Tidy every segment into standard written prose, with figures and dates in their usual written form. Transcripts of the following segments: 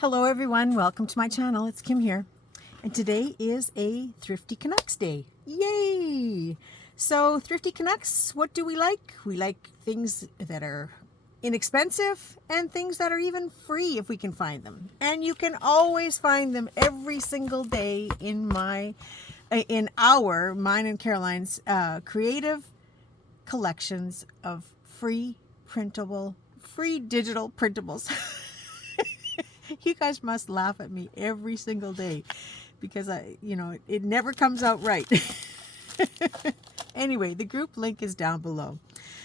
Hello everyone, welcome to my channel. It's Kim here. And today is a Thrifty Canucks Day. Yay! So Thrifty Canucks, what do we like? We like things that are inexpensive and things that are even free if we can find them. And you can always find them every single day in mine and Caroline's creative collections of free digital printables. You guys must laugh at me every single day because it never comes out right. Anyway, the group link is down below.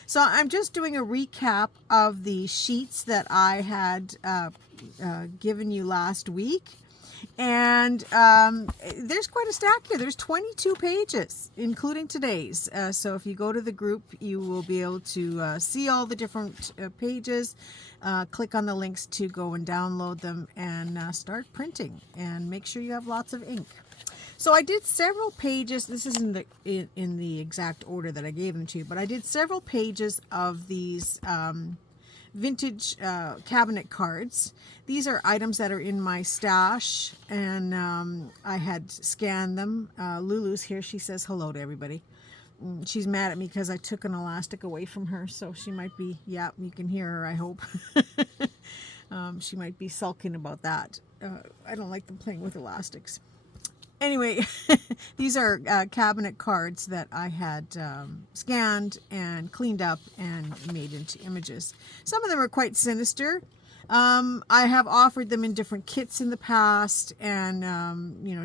So I'm just doing a recap of the sheets that I had given you last week. And there's quite a stack here. There's 22 pages, including today's. So if you go to the group, you will be able to see all the different pages. Click on the links to go and download them and start printing. And make sure you have lots of ink. So I did several pages. This isn't in the exact order that I gave them to you, but I did several pages of these vintage cabinet cards. These are items that are in my stash, and I had scanned them. Lulu's here. She says hello to everybody. She's mad at me because I took an elastic away from her, so she might be, yeah, you can hear her, I hope. She might be sulking about that. I don't like them playing with elastics. Anyway, these are cabinet cards that I had scanned and cleaned up and made into images. Some of them are quite sinister. I have offered them in different kits in the past and,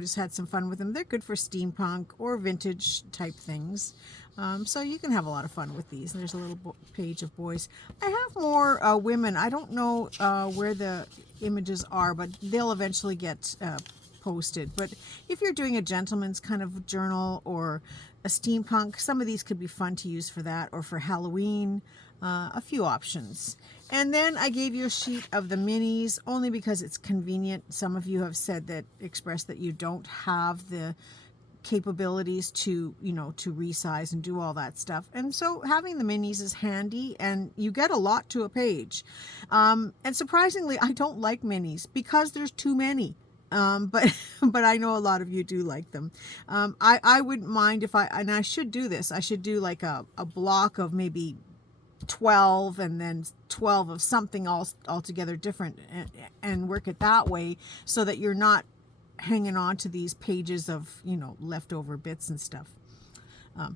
just had some fun with them. They're good for steampunk or vintage type things. So you can have a lot of fun with these. There's a little page of boys. I have more women. I don't know where the images are, but they'll eventually get posted. But if you're doing a gentleman's kind of journal or a steampunk, some of these could be fun to use for that, or for Halloween. A few options. And then I gave you a sheet of the minis only because it's convenient. Some of you have expressed that you don't have the capabilities to resize and do all that stuff, and so having the minis is handy, and you get a lot to a page. And surprisingly, I don't like minis because there's too many. But I know a lot of you do like them. I wouldn't mind if I should do this. I should do like a block of maybe 12 and then 12 of something altogether different, and work it that way so that you're not hanging on to these pages of leftover bits and stuff.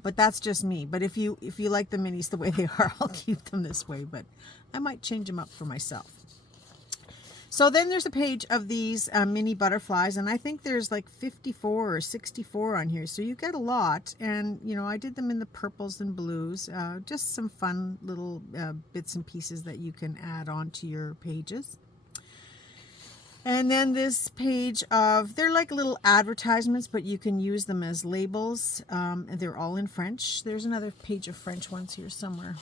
But that's just me. But if you like the minis the way they are, I'll keep them this way, but I might change them up for myself. So then there's a page of these mini butterflies, and I think there's like 54 or 64 on here, so you get a lot. And I did them in the purples and blues, just some fun little bits and pieces that you can add on to your pages. And then this page they're like little advertisements, but you can use them as labels, and they're all in French. There's another page of French ones here somewhere.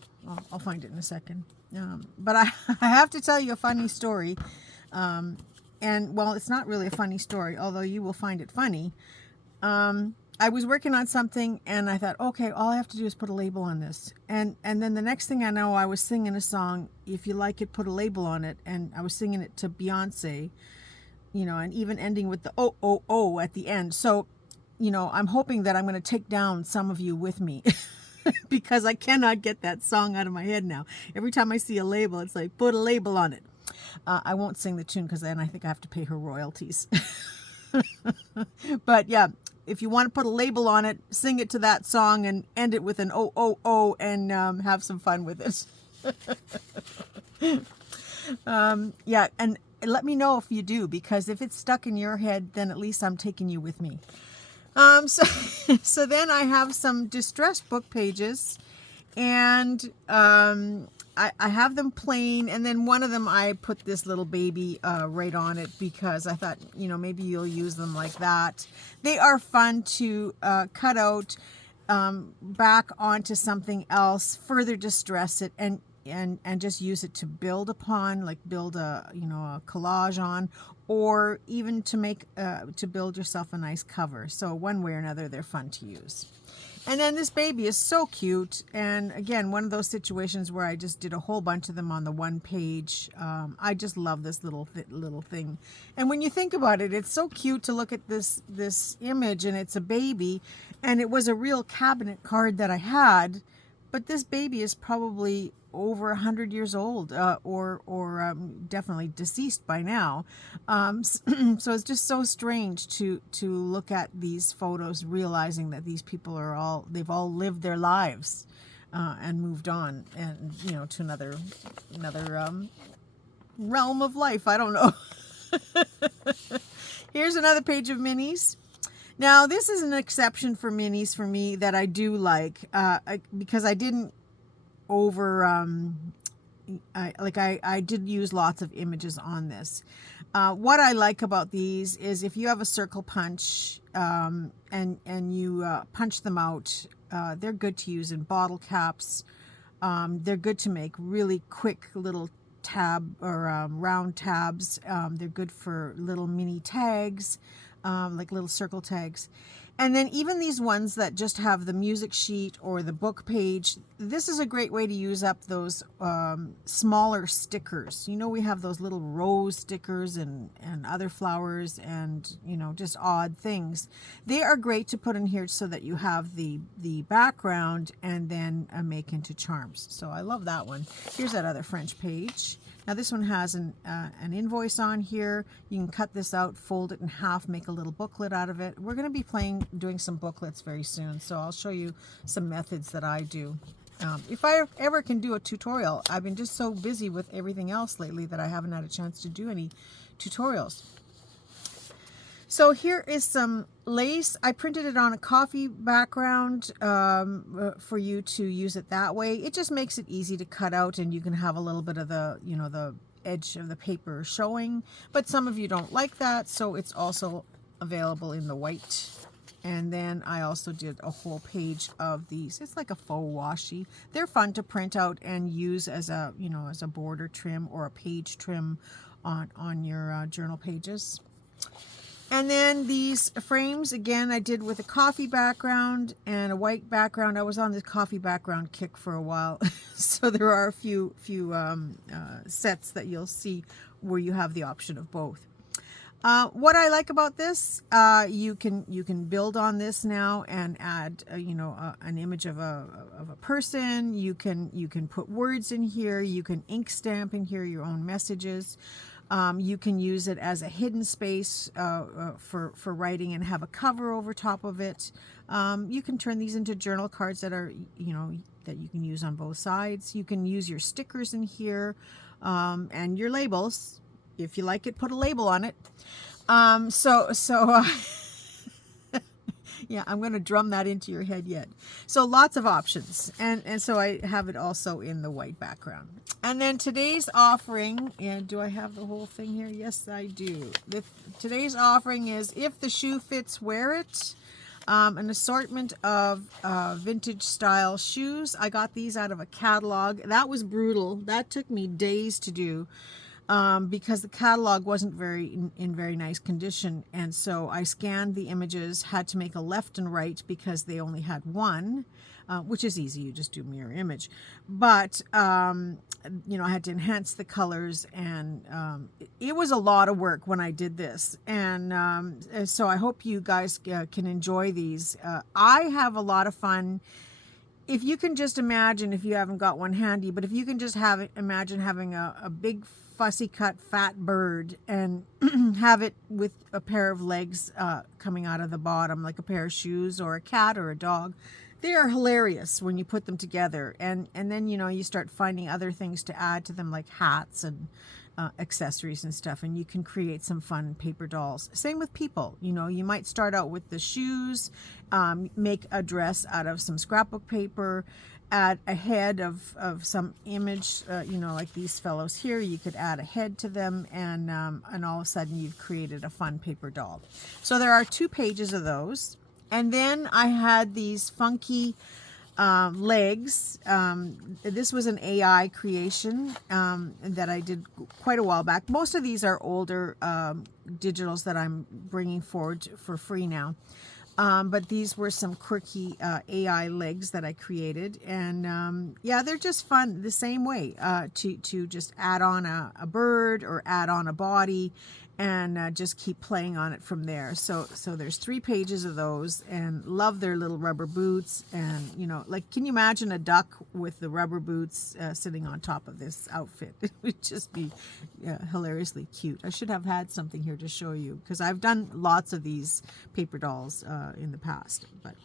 I'll find it in a second. But I have to tell you a funny story. And well, it's not really a funny story, although you will find it funny. I was working on something and I thought, okay, all I have to do is put a label on this. And then the next thing I know, I was singing a song, "If you like it, put a label on it." And I was singing it to Beyonce, and even ending with the oh, oh, oh at the end. So, I'm hoping that I'm going to take down some of you with me because I cannot get that song out of my head now. Every time I see a label, it's like, put a label on it. I won't sing the tune because then I think I have to pay her royalties. But yeah, if you want to put a label on it, sing it to that song and end it with an oh, oh, oh, and have some fun with it. Yeah, and let me know if you do, because if it's stuck in your head, then at least I'm taking you with me. So then I have some distressed book pages, and I have them plain, and then one of them I put this little baby right on it because I thought, maybe you'll use them like that. They are fun to cut out back onto something else, further distress it, and just use it to build upon, like build a collage on, or even to make to build yourself a nice cover. So one way or another, they're fun to use. And then this baby is so cute. And again, one of those situations where I just did a whole bunch of them on the one page. I just love this little thing. And when you think about it, it's so cute to look at this image, and it's a baby, and it was a real cabinet card that I had. But this baby is probably over 100 years old, or definitely deceased by now. So it's just so strange to look at these photos, realizing that these people they've all lived their lives and moved on, and to another realm of life. I don't know. Here's another page of minis. Now, this is an exception for minis for me that I do like, because I didn't I did use lots of images on this. What I like about these is if you have a circle punch and you punch them out, they're good to use in bottle caps. They're good to make really quick little tab or round tabs. They're good for little mini tags. Like little circle tags. And then even these ones that just have the music sheet or the book page, this is a great way to use up those smaller stickers. We have those little rose stickers and other flowers and, just odd things. They are great to put in here so that you have the background and then make into charms. So I love that one. Here's that other French page. Now this one has an invoice on here. You can cut this out, fold it in half, make a little booklet out of it. We're going to be doing some booklets very soon, so I'll show you some methods that I do. If I ever can do a tutorial, I've been just so busy with everything else lately that I haven't had a chance to do any tutorials. So here is some lace. I printed it on a coffee background for you to use it that way. It just makes it easy to cut out, and you can have a little bit of the, the edge of the paper showing. But some of you don't like that, so it's also available in the white. And then I also did a whole page of these. It's like a faux washi. They're fun to print out and use as a, as a border trim or a page trim on your journal pages. And then these frames, again, I did with a coffee background and a white background. I was on this coffee background kick for a while. So there are a few sets that you'll see where you have the option of both. What I like about this, you can build on this now and add, an image of a person. You can put words in here. You can ink stamp in here your own messages. You can use it as a hidden space for writing and have a cover over top of it. You can turn these into journal cards that are, that you can use on both sides. You can use your stickers in here and your labels. If you like it, put a label on it. Yeah, I'm going to drum that into your head yet. So lots of options. And so I have it also in the white background. And then today's offering, and do I have the whole thing here? Yes, I do. Today's offering is If the Shoe Fits, Wear It. An assortment of vintage style shoes. I got these out of a catalog. That was brutal. That took me days to do. Because the catalog wasn't in very nice condition, and so I scanned the images, had to make a left and right because they only had one, which is easy, you just do mirror image. But I had to enhance the colors, and it was a lot of work when I did this, and so I hope you guys can enjoy these. I have a lot of fun. If you can just imagine, if you haven't got one handy, but if you can just imagine having a big fussy cut fat bird and have it with a pair of legs coming out of the bottom, like a pair of shoes, or a cat or a dog. They are hilarious when you put them together, and then you start finding other things to add to them, like hats and accessories and stuff, and you can create some fun paper dolls. Same with people. You might start out with the shoes, make a dress out of some scrapbook paper, add a head of some image, like these fellows here. You could add a head to them, and all of a sudden you've created a fun paper doll. So there are 2 pages of those. And then I had these funky legs. This was an AI creation that I did quite a while back. Most of these are older digitals that I'm bringing forward for free now. But these were some quirky AI legs that I created. And yeah, they're just fun the same way, to just add on a bird or add on a body, and just keep playing on it from there. So there's 3 pages of those, and love their little rubber boots. And, you know, like, can you imagine a duck with the rubber boots sitting on top of this outfit? It would just be hilariously cute. I should have had something here to show you, because I've done lots of these paper dolls in the past. But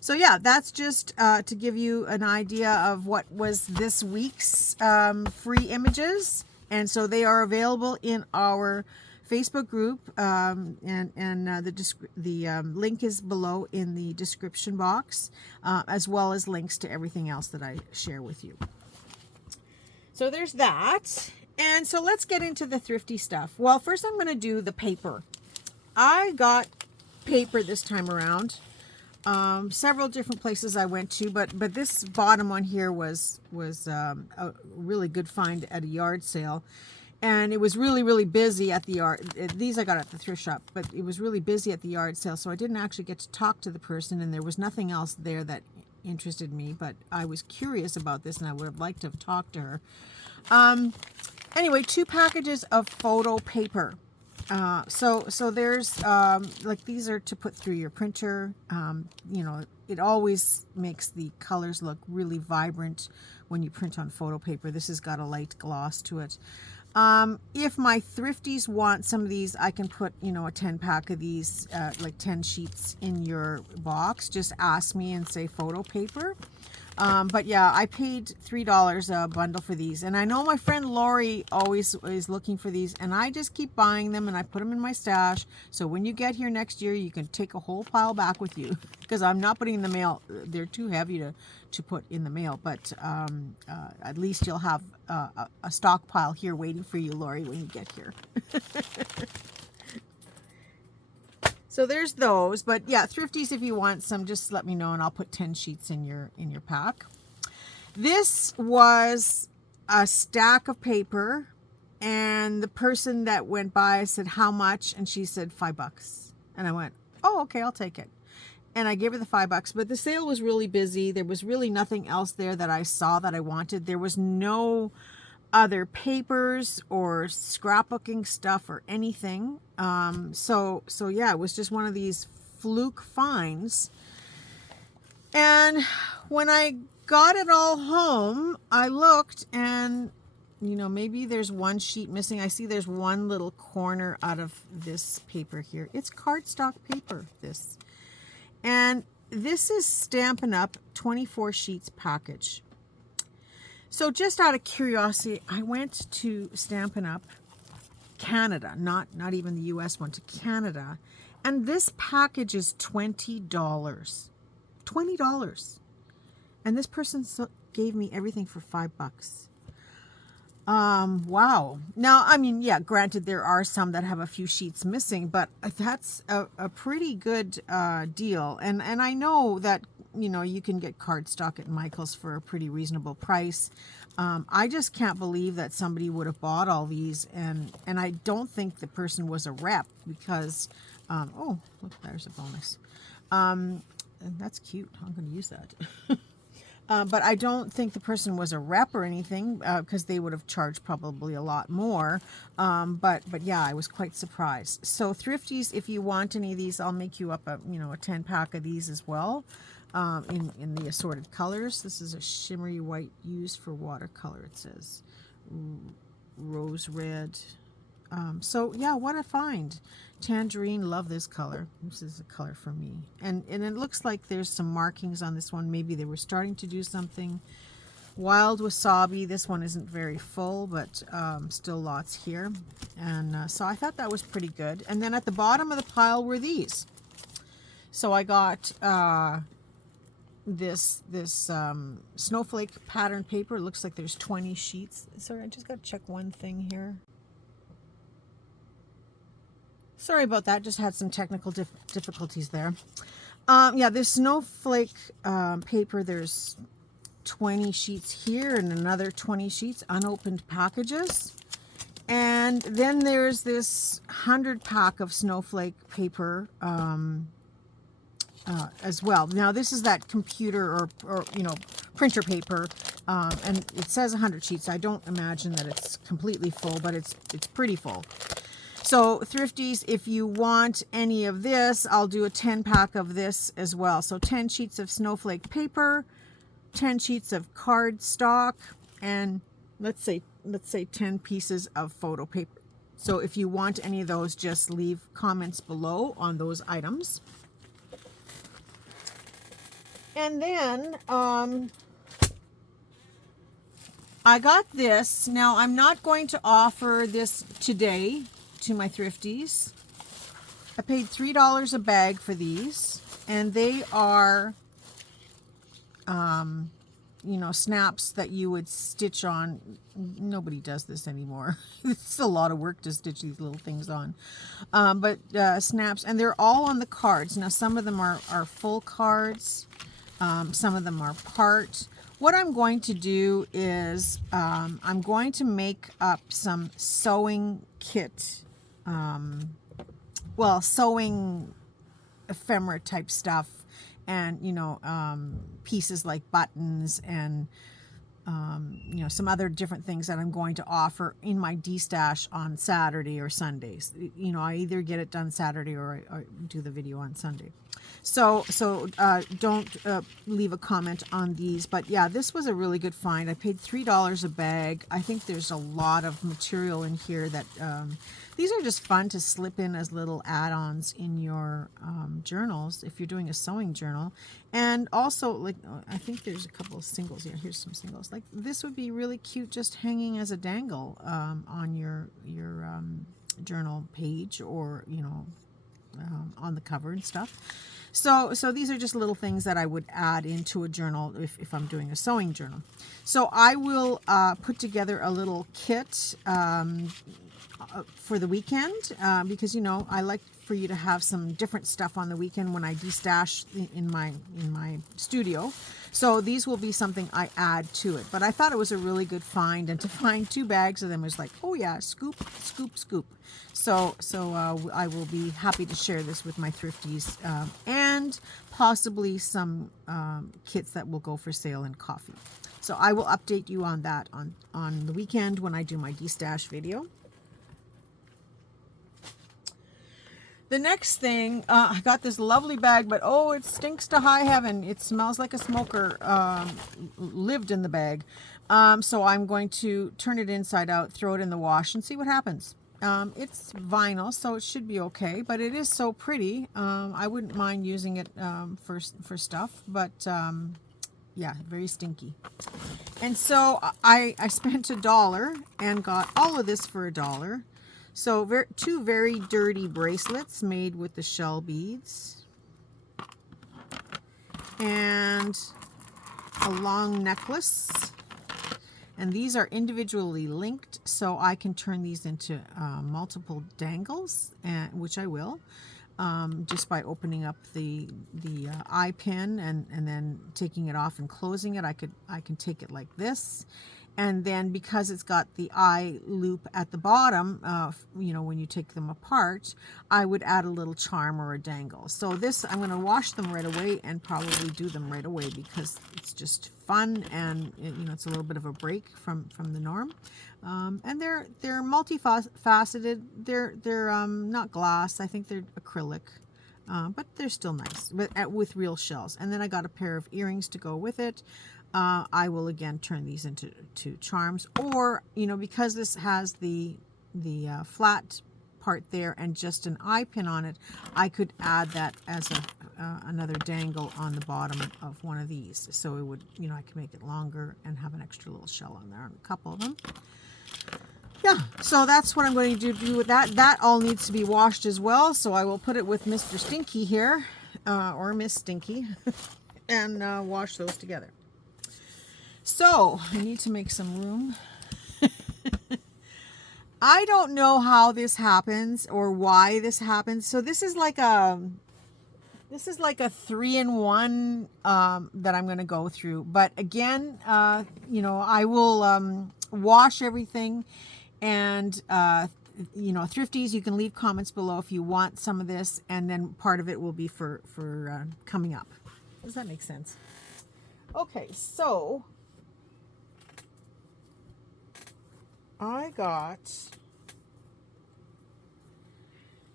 so yeah, that's just to give you an idea of what was this week's free images. And so they are available in our Facebook group, and the link is below in the description box, as well as links to everything else that I share with you. So there's that. And so let's get into the thrifty stuff. Well, first I'm going to do the paper. I got paper this time around. Several different places I went to, but this bottom one here was a really good find at a yard sale. And it was really busy at the yard. These I got at the thrift shop, but it was really busy at the yard sale, so I didn't actually get to talk to the person, and there was nothing else there that interested me, but I was curious about this, and I would have liked to have talked to her. Anyway, 2 packages of photo paper. So there's, like, these are to put through your printer. You know, it always makes the colors look really vibrant when you print on photo paper. This has got a light gloss to it. If my thrifties want some of these, I can put, you know, a 10 pack of these, like 10 sheets in your box. Just ask me and say photo paper. But yeah, I paid $3 a bundle for these. And I know my friend Lori always is looking for these, and I just keep buying them, and I put them in my stash. So when you get here next year, you can take a whole pile back with you, because I'm not putting in the mail. They're too heavy to put in the mail, but at least you'll have a stockpile here waiting for you, Lori, when you get here. So there's those. But yeah, thrifties, if you want some, just let me know, and I'll put 10 sheets in your pack. This was a stack of paper, and the person that went by said, how much? And she said $5. And I went, oh, okay, I'll take it. And I gave her the $5, but the sale was really busy. There was really nothing else there that I saw that I wanted. There was no other papers or scrapbooking stuff or anything. So yeah, it was just one of these fluke finds. And when I got it all home, I looked, and, you know, maybe there's one sheet missing. I see there's one little corner out of this paper here. It's cardstock paper, this. And this is Stampin' Up! 24 sheets package. So just out of curiosity, I went to Stampin' Up! Canada, not even the US one, to Canada. And this package is $20. $20. And this person gave me everything for $5. Wow. Now, I mean, yeah, granted, there are some that have a few sheets missing, but that's a pretty good deal. And I know that, you know, you can get cardstock at Michael's for a pretty reasonable price. I just can't believe that somebody would have bought all these, and I don't think the person was a rep, because oh, look, there's a bonus. And that's cute. I'm going to use that. But I don't think the person was a rep or anything, because they would have charged probably a lot more. But yeah, I was quite surprised. So thrifties, if you want any of these, I'll make you up a 10 pack of these as well, in the assorted colors. This is a shimmery white used for watercolor. It says rose red. So yeah, what a find. Tangerine, love this color. This is a color for me. And it looks like there's some markings on this one. Maybe they were starting to do something. Wild Wasabi, this one isn't very full, but still lots here. And so I thought that was pretty good. And then at the bottom of the pile were these. So I got this snowflake pattern paper. It looks like there's 20 sheets. Sorry, I just got to check one thing here. Sorry about that, just had some technical difficulties there. Yeah, this snowflake paper, there's 20 sheets here and another 20 sheets, unopened packages. And then there's this 100 pack of snowflake paper. as well. Now this is that computer or you know, printer paper, and it says 100 sheets. I don't imagine that it's completely full, but it's pretty full. So Thriftees, if you want any of this, I'll do a 10 pack of this as well. So 10 sheets of snowflake paper, 10 sheets of card stock, and let's say 10 pieces of photo paper. So if you want any of those, just leave comments below on those items. And then I got this. Now I'm not going to offer this today to my Thriftees. I paid $3 a bag for these, and they are you know, snaps that you would stitch on. Nobody does this anymore. It's a lot of work to stitch these little things on. But snaps, and they're all on the cards. Now some of them are full cards. Some of them are part. What I'm going to do is I'm going to make up some sewing kit, well, sewing ephemera type stuff, and you know, pieces like buttons and you know, some other different things that I'm going to offer in my D-stash on Saturday or Sundays. You know, I either get it done Saturday or I do the video on Sunday. So don't leave a comment on these. But yeah, this was a really good find. I paid $3 a bag. I think there's a lot of material in here that these are just fun to slip in as little add-ons in your journals if you're doing a sewing journal. And also, like, I think there's a couple of singles here. Here's some singles. Like this would be really cute just hanging as a dangle on your journal page, or you know, on the cover and stuff. So these are just little things that I would add into a journal if I'm doing a sewing journal. So I will put together a little kit for the weekend, because you know, I like for you to have some different stuff on the weekend when I de-stash in my studio. So these will be something I add to it. But I thought it was a really good find, and to find 2 bags of them was like, oh yeah, scoop, scoop, scoop. So I will be happy to share this with my Thriftees, and possibly some kits that will go for sale in coffee. So I will update you on that on the weekend when I do my de-stash video. The next thing, I got this lovely bag, but oh, it stinks to high heaven. It smells like a smoker lived in the bag. So I'm going to turn it inside out, throw it in the wash, and see what happens. It's vinyl, so it should be okay, but it is so pretty. I wouldn't mind using it for stuff, but yeah, very stinky. And so I spent $1 and got all of this for $1. So 2 very dirty bracelets made with the shell beads, and a long necklace. And these are individually linked, so I can turn these into multiple dangles, which I will, just by opening up the eye pin and then taking it off and closing it. I can take it like this. And then because it's got the eye loop at the bottom, you know, when you take them apart, I would add a little charm or a dangle. So this, I'm going to wash them right away and probably do them right away because it's just fun, and you know, it's a little bit of a break from the norm. And they're multifaceted. They're not glass. I think they're acrylic. But they're still nice, but with real shells. And then I got a pair of earrings to go with it. I will again turn these into charms, or you know, because this has the flat part there and just an eye pin on it, I could add that as another dangle on the bottom of one of these. So it would, you know, I can make it longer and have an extra little shell on there on a couple of them. Yeah, so that's what I'm going to do with that. That all needs to be washed as well, so I will put it with Mr. Stinky here, or Miss Stinky, and wash those together. So I need to make some room. I don't know how this happens or why this happens. So this is like a 3-in-1 that I'm going to go through. But again, you know, I will wash everything and you know, Thriftees, you can leave comments below if you want some of this, and then part of it will be for coming up. Does that make sense? Okay, so I got,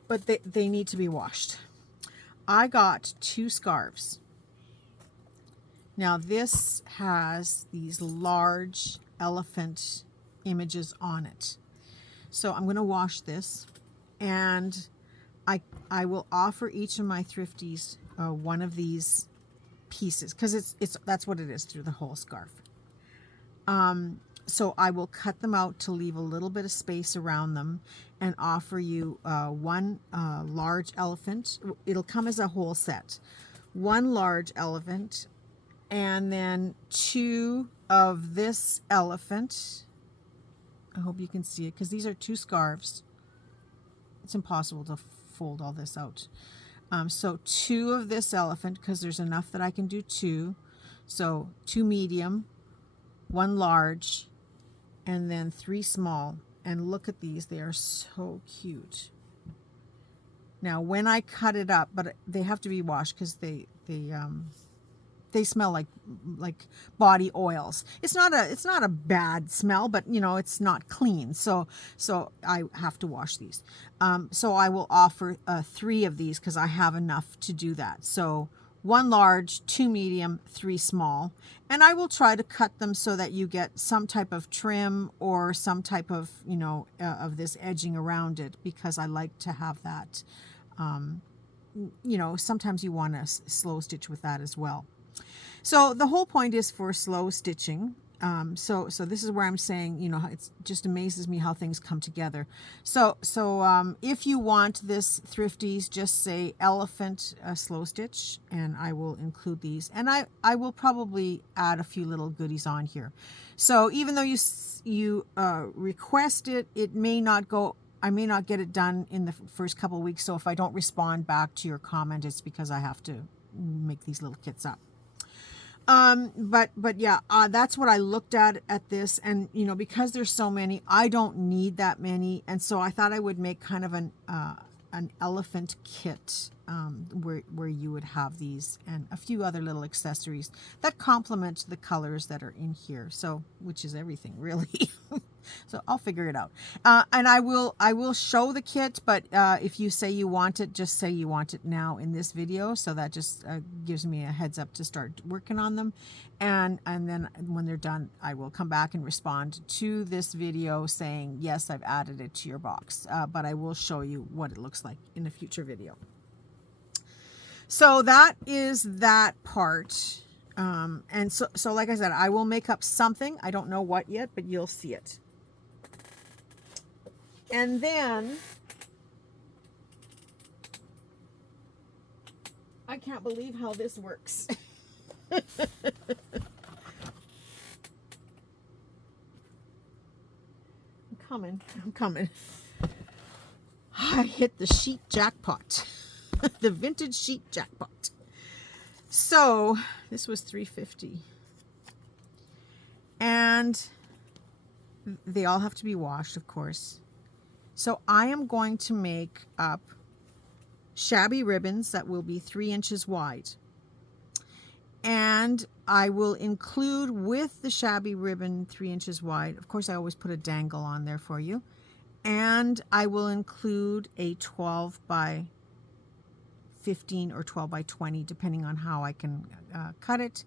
but they need to be washed. I got 2 scarves. Now this has these large elephant images on it. So I'm going to wash this, and I will offer each of my Thrifties one of these pieces, because that's what it is through the whole scarf. So I will cut them out to leave a little bit of space around them and offer you one large elephant. It'll come as a whole set. One large elephant, and then 2 of this elephant. I hope you can see it, because these are 2 scarves. It's impossible to fold all this out. So 2 of this elephant, because there's enough that I can do 2. So 2 medium, 1 large, and then 3 small. And look at these, they are so cute. Now when I cut it up, but they have to be washed because they smell like body oils. It's not a bad smell, but you know, it's not clean. So I have to wash these. So I will offer 3 of these because I have enough to do that. So 1 large, 2 medium, 3 small, and I will try to cut them so that you get some type of trim or some type of, you know, of this edging around it, because I like to have that. You know, sometimes you want to slow stitch with that as well. So the whole point is for slow stitching. So this is where I'm saying, you know, it just amazes me how things come together. So if you want this, Thrifties, just say elephant slow stitch, and I will include these. And I will probably add a few little goodies on here. So even though you request it, it may not go. I may not get it done in the first couple of weeks. So if I don't respond back to your comment, it's because I have to make these little kits up. But yeah, that's what I looked at this, and you know, because there's so many, I don't need that many, and so I thought I would make kind of an elephant kit, where you would have these and a few other little accessories that complement the colors that are in here. So, which is everything really. So I'll figure it out. And I will show the kit, but if you say you want it, just say you want it now in this video. So that just gives me a heads up to start working on them. And then when they're done, I will come back and respond to this video saying, yes, I've added it to your box. But I will show you what it looks like in a future video. So that is that part. And so like I said, I will make up something. I don't know what yet, but you'll see it. And then I can't believe how this works. I'm coming. I hit the sheet jackpot. The vintage sheet jackpot. So this was $3.50. And they all have to be washed, of course. So I am going to make up shabby ribbons that will be 3 inches wide. And I will include with the shabby ribbon 3 inches wide. Of course, I always put a dangle on there for you. And I will include a 12 by 15 or 12 by 20, depending on how I can cut it.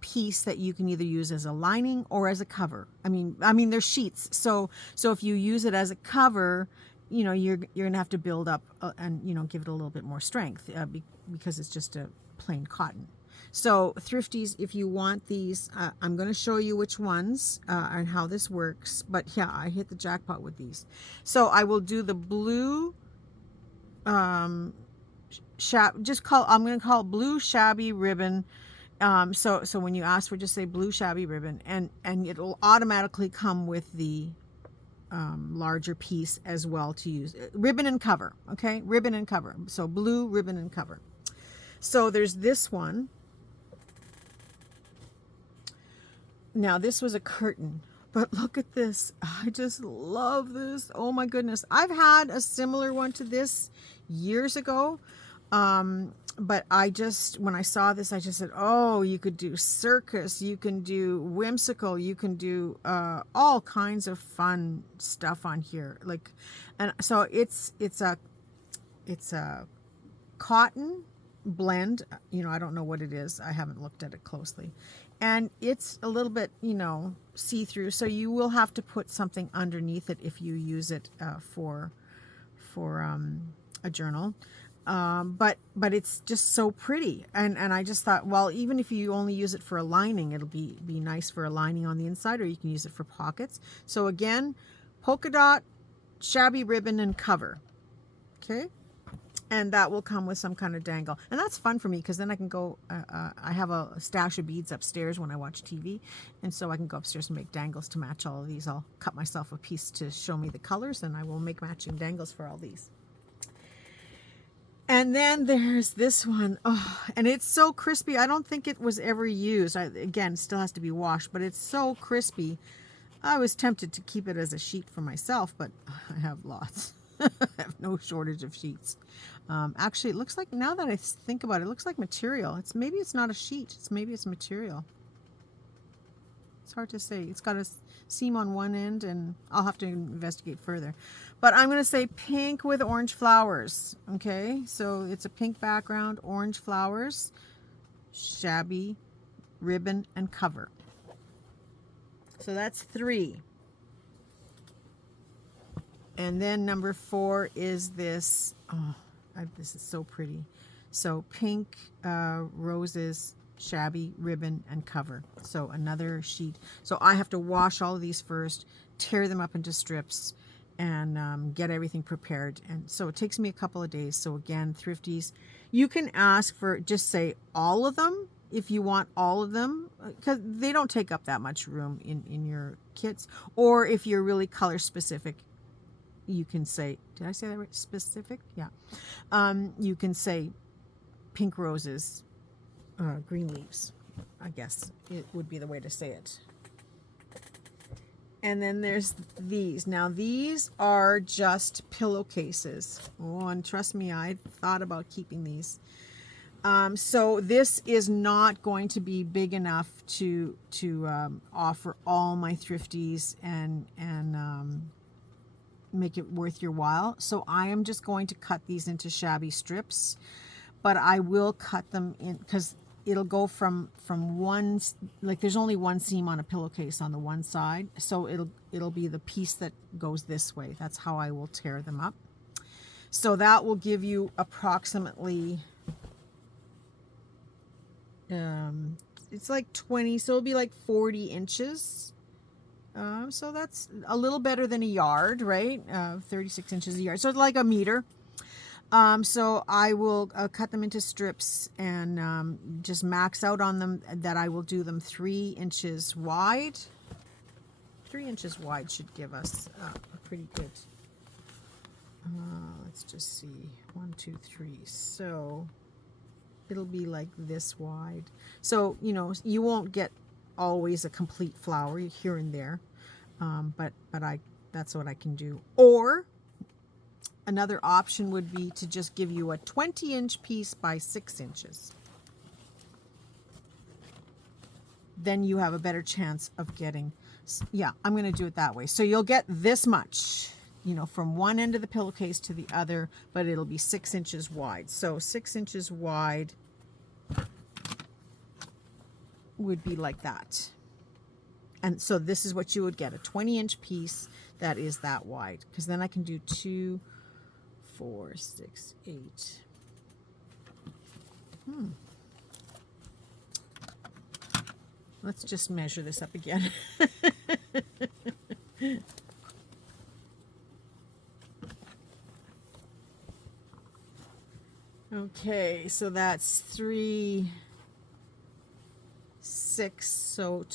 Piece that you can either use as a lining or as a cover. I mean they're sheets, so if you use it as a cover, you know, you're gonna have to build up and you know, give it a little bit more strength because it's just a plain cotton. So Thrifties, if you want these, I'm going to show you which ones and how this works. But yeah, I hit the jackpot with these. So I will do the blue I'm going to call it blue shabby ribbon. So when you ask for, just say blue shabby ribbon, and it'll automatically come with the larger piece as well to use. Ribbon and cover, okay? Ribbon and cover. So blue ribbon and cover. So there's this one. Now this was a curtain, But look at this. I just love this. Oh my goodness. I've had a similar one to this years ago. But I just, when I saw this, I just said, oh, you could do circus, you can do whimsical, you can do all kinds of fun stuff on here. Like, and so it's a cotton blend. You know, I don't know what it is. I haven't looked at it closely. And it's a little bit, you know, see-through. So you will have to put something underneath it if you use it for a journal. But it's just so pretty. And I just thought, well, even if you only use it for a lining, it'll be nice for a lining on the inside, or you can use it for pockets. So again, polka dot, shabby ribbon, and cover. Okay. And that will come with some kind of dangle. And that's fun for me because then I can go, I have a stash of beads upstairs when I watch TV. And so I can go upstairs and make dangles to match all of these. I'll cut myself a piece to show me the colors, and I will make matching dangles for all these. And then there's this one. Oh, and it's so crispy. I don't think it was ever used. Again, still has to be washed, but it's so crispy. I was tempted to keep it as a sheet for myself, but I have lots. I have no shortage of sheets. Actually, it looks like, now that I think about it, it looks like material. Maybe it's not a sheet. Maybe it's material. It's hard to say. It's got a seam on one end, and I'll have to investigate further. But I'm going to say pink with orange flowers. Okay, so it's a pink background, orange flowers, shabby ribbon, and cover. So that's 3. And then number 4 is this. Oh, this is so pretty. So pink, roses, shabby ribbon, and cover. So another sheet. So I have to wash all of these first, tear them up into strips, and get everything prepared. And so it takes me a couple of days. So again, Thriftees, you can ask for, just say all of them if you want all of them, because they don't take up that much room in your kits. Or if you're really color specific, you can say, did I say that right? Specific? Yeah. You can say pink roses, green leaves. I guess it would be the way to say it. And then there's these. Now these are just pillowcases. Oh, and trust me, I thought about keeping these. So this is not going to be big enough to offer all my Thriftees and make it worth your while. So I am just going to cut these into shabby strips, but I will cut them in because it'll go from one, like there's only one seam on a pillowcase on the one side, so it'll be the piece that goes this way. That's how I will tear them up. So that will give you approximately it's like 20, so it'll be like 40 inches. So that's a little better than a yard, right? 36 inches a yard, so it's like a meter. So I will cut them into strips and just max out on them that I will do them 3 inches wide. 3 inches wide should give us a pretty good, let's just see, 1, 2, 3. So it'll be like this wide. So, you know, you won't get always a complete flower here and there. But that's what I can do. Or another option would be to just give you a 20-inch piece by 6 inches. Then you have a better chance of getting, yeah, I'm going to do it that way. So you'll get this much, you know, from one end of the pillowcase to the other, but it'll be 6 inches wide. So 6 inches wide would be like that. And so this is what you would get, a 20-inch piece that is that wide, because then I can do 2, 4, 6, 8. Let's just measure this up again. Okay, so that's 3, 6, so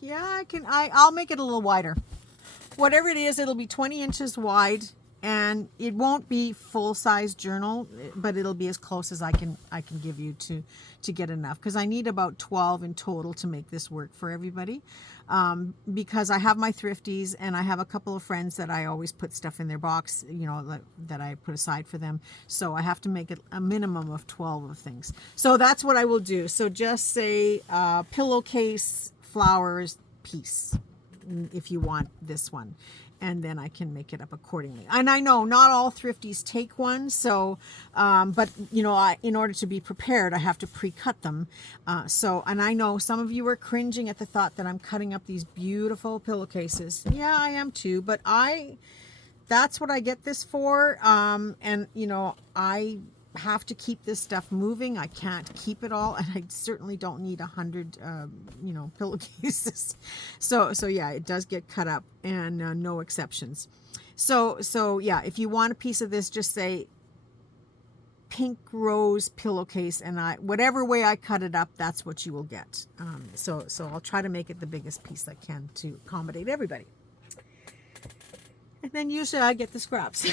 yeah, I'll make it a little wider. Whatever it is, it'll be 20 inches wide and it won't be full-size journal, but it'll be as close as I can give you to get enough, because I need about 12 in total to make this work for everybody, because I have my Thriftees and I have a couple of friends that I always put stuff in their box, you know, that I put aside for them, so I have to make it a minimum of 12 of things. So that's what I will do. So just say pillowcase, flowers, piece, if you want this one, and then I can make it up accordingly. And I know not all Thrifties take one, so but you know, in order to be prepared, I have to pre-cut them. And I know some of you are cringing at the thought that I'm cutting up these beautiful pillowcases. Yeah, I am too, but that's what I get this for. And you know, I have to keep this stuff moving. I can't keep it all, and I certainly don't need 100 you know, pillowcases. So yeah, it does get cut up, and no exceptions. So yeah, if you want a piece of this, just say pink rose pillowcase, and whatever way I cut it up, that's what you will get. So I'll try to make it the biggest piece I can to accommodate everybody. And then usually I get the scraps.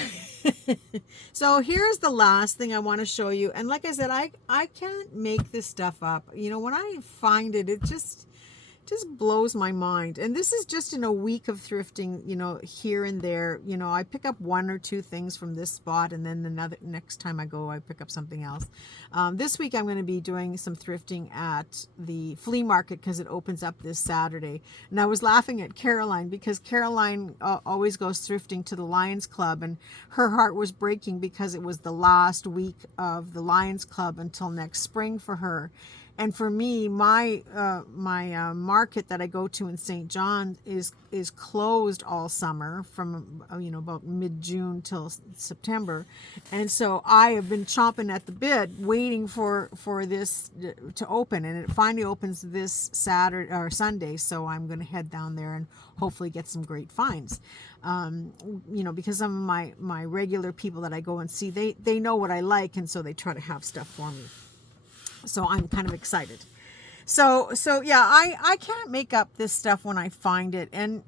So here's the last thing I want to show you. And like I said, I can't make this stuff up. You know, when I find it, it just blows my mind. And this is just in a week of thrifting, you know, here and there. You know, I pick up 1 or 2 things from this spot, and then next time I go, I pick up something else. This week I'm going to be doing some thrifting at the flea market, because it opens up this Saturday. And I was laughing at Caroline, because Caroline always goes thrifting to the Lions Club, and her heart was breaking because it was the last week of the Lions Club until next spring for her. And for me, my market that I go to in St. John is closed all summer from you know, about mid-June till September, and so I have been chomping at the bit waiting for this to open, and it finally opens this Saturday or Sunday. So I'm going to head down there and hopefully get some great finds. You know, because some of my regular people that I go and see, they know what I like, and so they try to have stuff for me. So I'm kind of excited. So yeah, I can't make up this stuff when I find it, and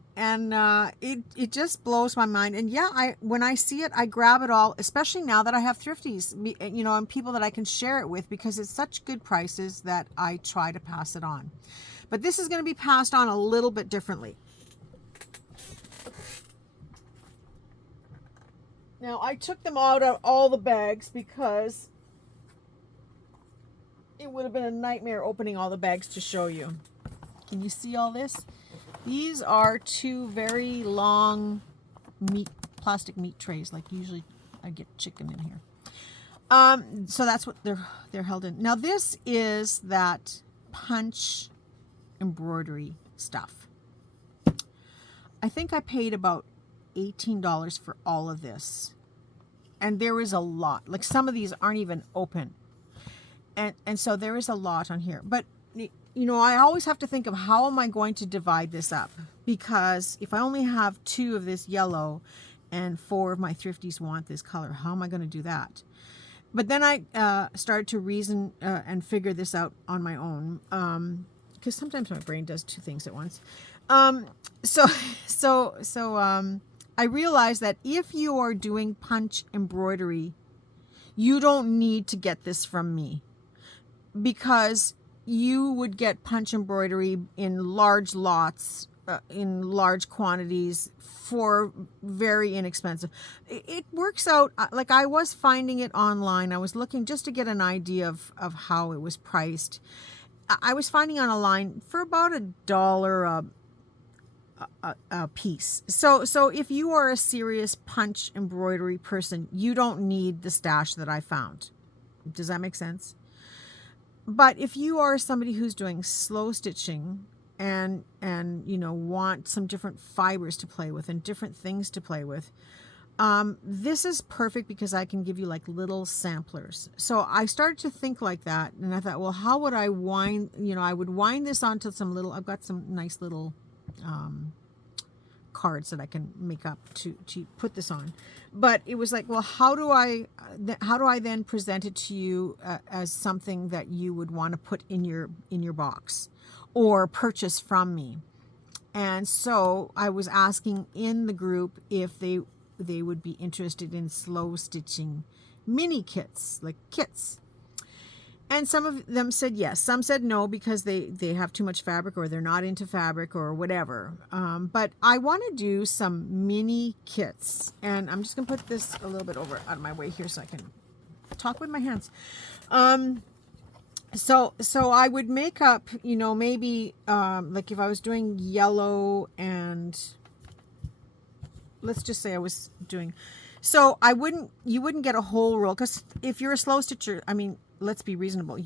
it just blows my mind. And yeah, when I see it, I grab it all, especially now that I have Thrifties, you know, and people that I can share it with, because it's such good prices that I try to pass it on. But this is going to be passed on a little bit differently. Now, I took them out of all the bags because it would have been a nightmare opening all the bags to show you. Can you see all this? These are 2 very long plastic meat trays, like usually I get chicken in here. So that's what they're held in. Now this is that punch embroidery stuff. I think I paid about $18 for all of this. And there is a lot. Like, some of these aren't even open. And so there is a lot on here. But, you know, I always have to think of, how am I going to divide this up? Because if I only have 2 of this yellow and 4 of my Thrifties want this color, how am I going to do that? But then I started to reason and figure this out on my own. Because sometimes my brain does 2 things at once. I realized that if you are doing punch embroidery, you don't need to get this from me, because you would get punch embroidery in large lots, in large quantities, for very inexpensive. It works out, like I was finding it online. I was looking just to get an idea of how it was priced. I was finding on a line for about $1 a piece. So if you are a serious punch embroidery person, you don't need the stash that I found. Does that make sense? But if you are somebody who's doing slow stitching and you know, want some different fibers to play with and different things to play with, this is perfect, because I can give you like little samplers. So I started to think like that, and I thought, well, how would I wind, you know, I would wind this onto some little, I've got some nice little cards that I can make up to put this on. But it was like, well, how do I then present it to you as something that you would want to put in your box or purchase from me? And so I was asking in the group if they they would be interested in slow stitching mini kits, like kits. And some of them said yes. Some said no because they have too much fabric or they're not into fabric or whatever. But I want to do some mini kits. And I'm just going to put this a little bit out of my way here so I can talk with my hands. So I would make up, you know, maybe like if I was doing yellow and let's just say I was doing, so you wouldn't get a whole roll, because if you're a slow stitcher, I mean, let's be reasonable.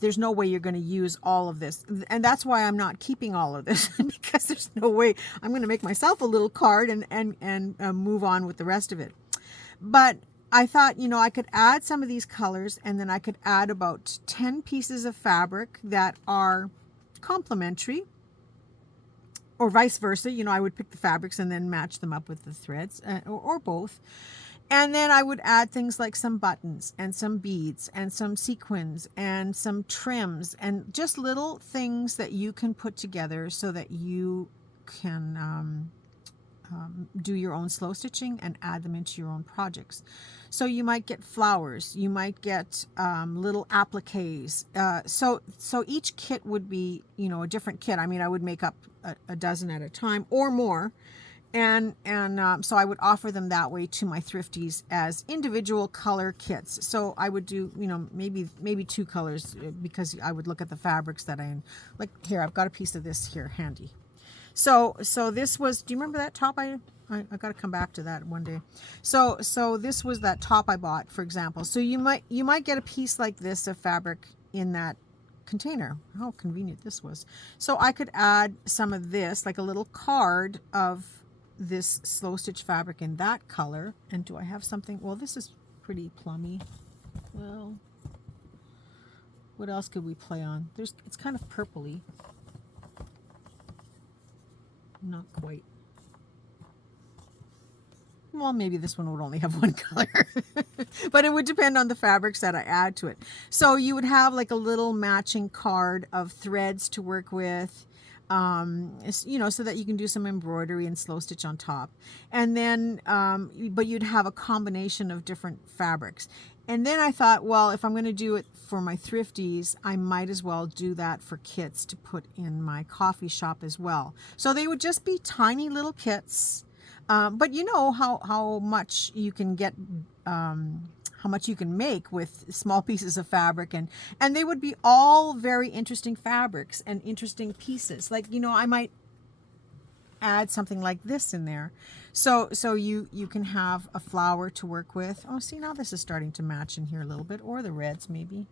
There's no way you're going to use all of this. And that's why I'm not keeping all of this because there's no way I'm going to make myself a little card and move on with the rest of it. But I thought, you know, I could add some of these colors and then I could add about 10 pieces of fabric that are complementary, or vice versa. You know, I would pick the fabrics and then match them up with the threads or both. And then I would add things like some buttons and some beads and some sequins and some trims and just little things that you can put together so that you can do your own slow stitching and add them into your own projects. So you might get flowers, you might get little appliques. So each kit would be, you know, a different kit. I mean, I would make up a dozen at a time or more. And so I would offer them that way to my thrifties as individual color kits. So I would do, you know, maybe 2 colors, because I would look at the fabrics that like here, I've got a piece of this here handy. So this was, do you remember that top? I got to come back to that one day. So this was that top I bought, for example. So you might get a piece like this of fabric in that container. How convenient this was. So I could add some of this, like a little card of this slow stitch fabric in that color. And do I have something? Well, this is pretty plummy. Well, what else could we play on? It's kind of purpley. Not quite. Well, maybe this one would only have one color, but it would depend on the fabrics that I add to it. So you would have like a little matching card of threads to work with, you know, so that you can do some embroidery and slow stitch on top. And then, but you'd have a combination of different fabrics. And then I thought, well, if I'm going to do it for my thrifties, I might as well do that for kits to put in my coffee shop as well. So they would just be tiny little kits. But you know how much you can get, how much you can make with small pieces of fabric, and they would be all very interesting fabrics and interesting pieces. Like, you know, I might add something like this in there. So you can have a flower to work with. Oh, see, now this is starting to match in here a little bit, or the reds maybe.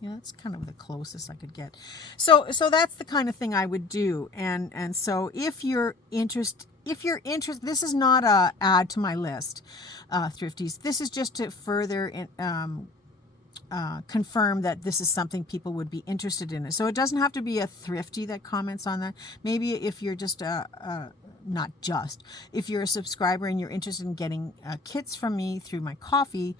Yeah, that's kind of the closest I could get. So that's the kind of thing I would do. And so if you're interested, this is not a add to my list, thrifties. This is just to further confirm that this is something people would be interested in. So it doesn't have to be a thrifty that comments on that. Maybe if you're just if you're a subscriber and you're interested in getting kits from me through my coffee,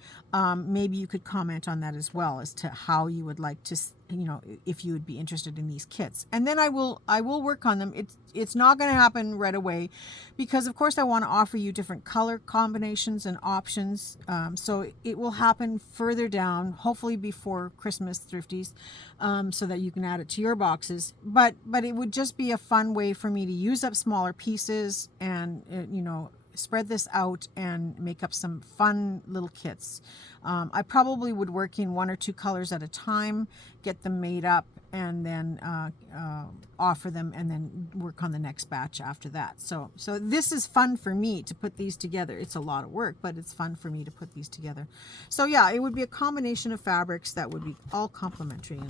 maybe you could comment on that as well, as to how you would like to, you know, if you would be interested in these kits. And then I will work on them. It's not going to happen right away, because of course I want to offer you different color combinations and options. So it will happen further down, hopefully before Christmas, thrifties, so that you can add it to your boxes. But it would just be a fun way for me to use up smaller pieces and, you know, spread this out and make up some fun little kits. I probably would work in 1 or 2 colors at a time, get them made up, and then offer them, and then work on the next batch after that. So this is fun for me to put these together. It's a lot of work, but it's fun for me to put these together. So yeah, it would be a combination of fabrics that would be all complementary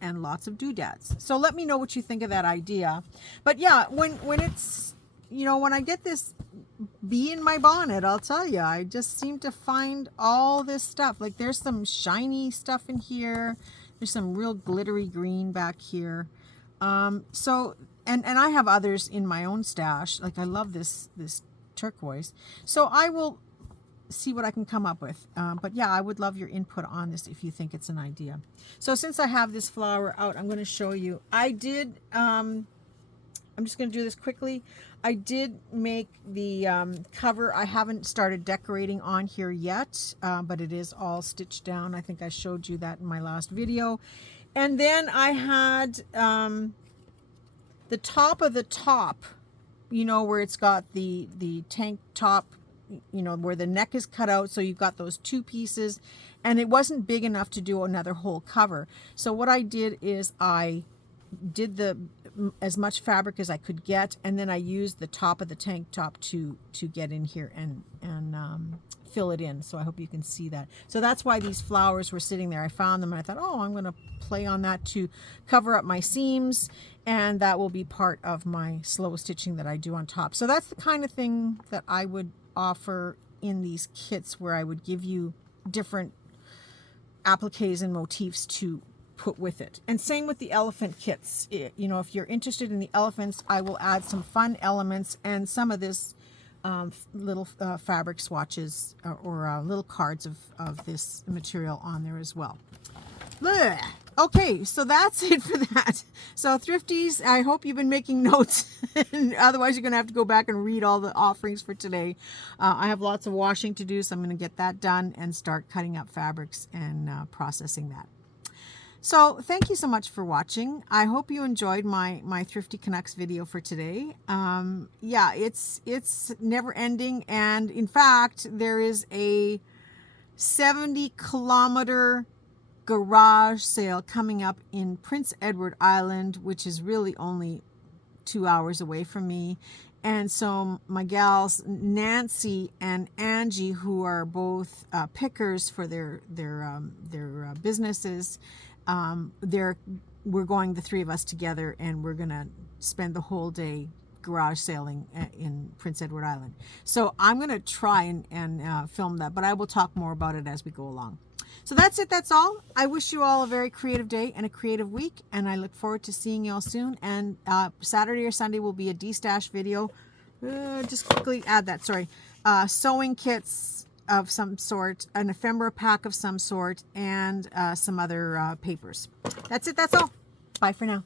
and lots of doodads. So let me know what you think of that idea. But yeah, when it's, you know, when I get this bee in my bonnet, I'll tell you, I just seem to find all this stuff. Like there's some shiny stuff in here. There's some real glittery green back here. So, and I have others in my own stash. Like I love this turquoise. So I will see what I can come up with. But yeah, I would love your input on this if you think it's an idea. So since I have this flower out, I'm going to show you. I did I'm just going to do this quickly. I did make the cover. I haven't started decorating on here yet, but it is all stitched down. I think I showed you that in my last video. And then I had the top of the top, you know, where it's got the tank top, you know, where the neck is cut out. So you've got those two pieces, and it wasn't big enough to do another whole cover. So what I did is I did as much fabric as I could get, and then I used the top of the tank top to get in here and fill it in. So I hope you can see that. So that's why these flowers were sitting there. I found them and I thought, oh, I'm going to play on that to cover up my seams, and that will be part of my slow stitching that I do on top. So that's the kind of thing that I would offer in these kits, where I would give you different appliques and motifs to put with it. And same with the elephant kits. You know, if you're interested in the elephants, I will add some fun elements and some of this little fabric swatches or little cards of this material on there as well. Blech. Okay, so that's it for that. So Thrifties, I hope you've been making notes. Otherwise, you're going to have to go back and read all the offerings for today. I have lots of washing to do, so I'm going to get that done and start cutting up fabrics and processing that. So thank you so much for watching. I hope you enjoyed my Thrifty Canucks video for today. Yeah, it's never ending, and in fact, there is a 70-kilometer garage sale coming up in Prince Edward Island, which is really only 2 hours away from me. And so my gals Nancy and Angie, who are both pickers for their businesses, we're going, the three of us together, and we're gonna spend the whole day garage sailing in Prince Edward Island. So I'm gonna try and film that, but I will talk more about it as we go along. So that's it. That's all. I wish you all a very creative day and a creative week, and I look forward to seeing you all soon. And Saturday or Sunday will be a de-stash video. Just quickly add that, sorry. Sewing kits of some sort, an ephemera pack of some sort, and some other papers. That's it. That's all. Bye for now.